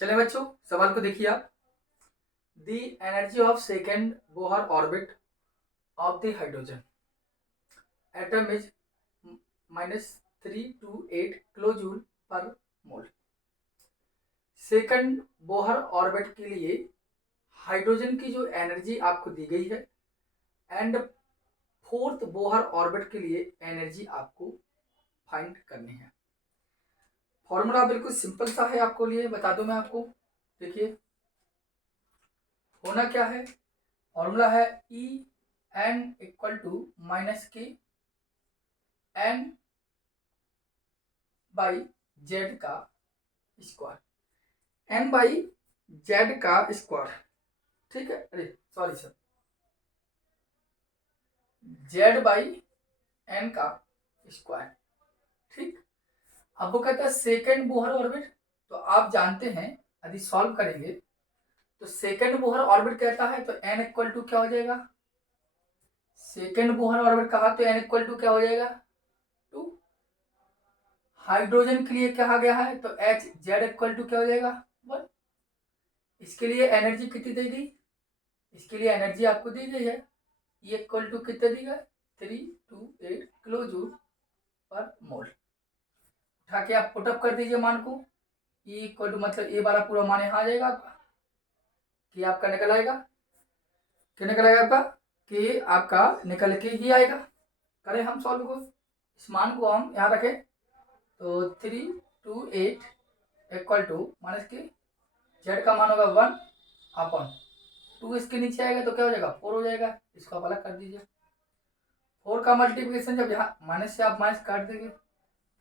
चले बच्चों, सवाल को देखिए आप। The energy of second Bohr orbit of the hydrogen atom is -328 kilo joule पर मोल। सेकंड बोहर ऑर्बिट के लिए हाइड्रोजन की जो एनर्जी आपको दी गई है एंड फोर्थ बोहर ऑर्बिट के लिए एनर्जी आपको फाइंड करनी है। फॉर्मूला बिल्कुल सिंपल सा है, आपको लिए बता दूं मैं आपको। देखिए होना क्या है, फॉर्मूला है E N equal to minus K N by Z का स्क्वायर, एन बाई जेड का स्क्वायर। ठीक है, अरे sorry sir, Z by N का स्क्वायर। ठीक, अब वो कहता है सेकेंड बोहर ऑर्बिट, तो आप जानते हैं यदि सॉल्व करेंगे तो सेकेंड बोहर ऑर्बिट कहता है तो एन इक्वल टू क्या हो जाएगा, सेकेंड बोहर ऑर्बिट कहा तो एन इक्वल टू क्या हो जाएगा 2। हाइड्रोजन के लिए कहा गया है तो एच जेड इक्वल टू क्या हो जाएगा 1। इसके लिए एनर्जी कितनी दी गई, इसके लिए एनर्जी आपको दी गई है ई इक्वल टू कितने दी गई 328 किलो जूल पर मोल। उठा के आप पुटअप कर दीजिए मान को, ई इक्वल टू मतलब ए वाला पूरा मान यहाँ आ जाएगा आपका, कि आपका निकल आएगा, क्या निकल आएगा आपका, कि आपका निकल के ही आएगा। करें हम सॉल्व को, इस मान को हम यहाँ रखें तो 328 इक्वल टू माइनस के जेड का मान होगा 1 अपॉन 2, इसके नीचे आएगा तो क्या हो जाएगा 4 हो जाएगा। इसको आप अलग कर दीजिए। 4 का मल्टीप्लिकेशन जब यहाँ माइनस से आप माइनस काट देंगे,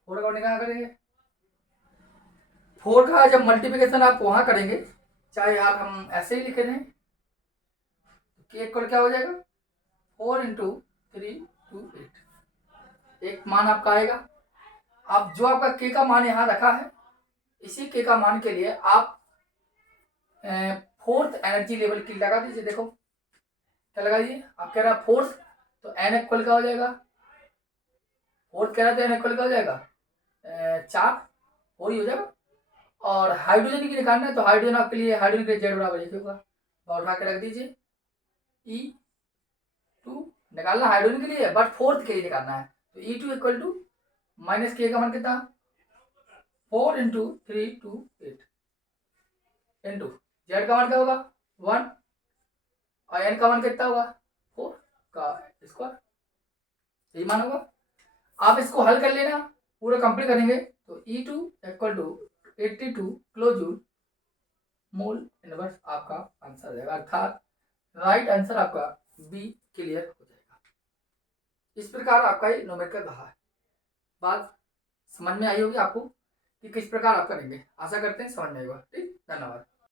4 का कहाँ करेंगे, 4 का जब मल्टीप्लिकेशन आप वहां करेंगे, चाहे आप हम ऐसे ही लिखे दें, के इक्वल क्या हो जाएगा 4 इंटू 328, एक मान आपका आएगा। अब जो आपका के का मान यहाँ रखा है, इसी के का मान के लिए आप फोर्थ एनर्जी लेवल की लगा दीजिए। देखो क्या लगा दीजिए, आप कह रहा है फोर्थ, तो एन इक्वल क्या हो जाएगा, फोर्थ कह रहा था एन इक्वल क्या हो जाएगा 4, 4 ही हो जाएगा। और हाइड्रोजन की निकालना है तो हाइड्रोजन आपके लिए, हाइड्रोजन के जेड बराबर एक होगा, तो उठा के रख दीजिए E2 निकालना हाइड्रोजन के लिए, बट फोर्थ के लिए निकालना है, तो E2 इक्वल टू माइनस के का मान कितना 4 इंटू 328 इंटू जेड का मान क्या होगा 1 और एन का मान कितना होगा 4 का स्क्वायर, यही मान होगा। आप इसको हल कर लेना, पूरा कंप्लीट करेंगे तो E2 equal to 82 kilo joule mole inverse आपका आंसर आ जाएगा, अर्थात राइट आंसर आपका बी क्लियर हो जाएगा। इस प्रकार आपका ये न्यूमेरिकल रहा है। बात समझ में आई होगी आपको कि किस प्रकार आप करेंगे, आशा करते हैं समझ में आएगा। ठीक, धन्यवाद।